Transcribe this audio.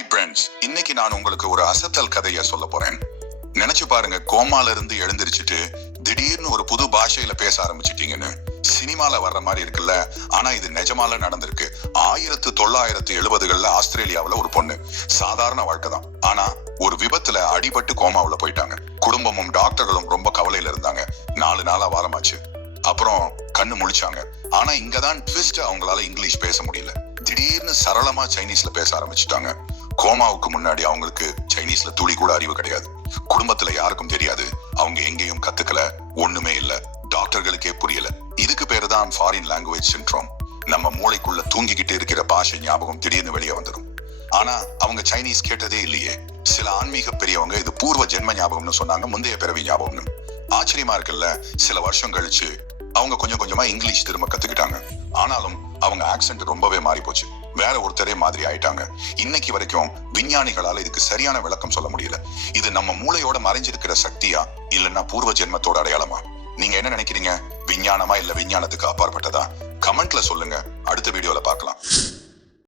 Hi friends, இன்னைக்கு நான் உங்களுக்கு ஒரு அசத்தல் கதையை சொல்ல போறேன். நினைச்சு பாருங்க, கோமால இருந்து எழுந்திருச்சுட்டு திடீர்னு ஒரு புது பாஷையில பேச ஆரம்பிச்சிட்டீங்கன்னு. சினிமால வர்ற மாதிரி இருக்குல்ல, ஆனா இது நிஜமால நடந்திருக்கு. 1970களில் ஆஸ்திரேலியாவுல ஒரு பொண்ணு சாதாரண வாழ்க்கை தான். ஆனா ஒரு விபத்துல அடிபட்டு கோமாவுல போயிட்டாங்க. குடும்பமும் டாக்டர்களும் ரொம்ப கவலையில இருந்தாங்க. 4 நாளா வாரமாச்சு. அப்புறம் கண்ணு முழிச்சாங்க. ஆனா இங்கதான் ட்விஸ்ட், அவங்களால இங்கிலீஷ் பேச முடியல. திடீர்னு சரளமா சைனீஸ்ல பேச ஆரம்பிச்சுட்டாங்க. கோமாவுக்கு முன்னாடி அவங்களுக்கு சைனீஸ்ல துளி கூட அறிவு கிடையாது. குடும்பத்துல யாருக்கும் தெரியாது. அவங்க எங்கேயும் கத்துக்கல, ஒண்ணுமே இல்ல. டாக்டர்களுக்கே புரியல. இதுக்கு பேரு தான் ஃபாரின் லாங்குவேஜ் சிண்ட்ரோம். நம்ம மூளைக்குள்ள தூங்கிக்கிட்டு இருக்கிற பாஷை ஞாபகம் திடீர்னு வெளியே வந்துடும். ஆனா அவங்க சைனீஸ் கேட்டதே இல்லையே. சில ஆன்மீக பெரியவங்க இது பூர்வ ஜென்ம ஞாபகம்னு சொன்னாங்க, முந்தைய பிறவி ஞாபகம்னு. ஆச்சரியமா இருக்குல்ல. சில வருஷம் கழிச்சு அவங்க கொஞ்சம் கொஞ்சமா இங்கிலீஷ் திரும்ப கத்துக்கிட்டாங்க. ஆனாலும் அவங்க ஆக்சென்ட் ரொம்பவே மாறி போச்சு. வேற ஒருத்தரே மாதிரி ஆயிட்டாங்க. இன்னைக்கு வரைக்கும் விஞ்ஞானிகளால இதுக்கு சரியான விளக்கம் சொல்ல முடியல. இது நம்ம மூளையோட மறைஞ்சிருக்கிற சக்தியா, இல்லைன்னா பூர்வ ஜென்மத்தோட அடையாளமா? நீங்க என்ன நினைக்கிறீங்க? விஞ்ஞானமா இல்ல விஞ்ஞானத்துக்கு அப்பாற்பட்டதா? கமெண்ட்ல சொல்லுங்க. அடுத்த வீடியோல பார்க்கலாம்.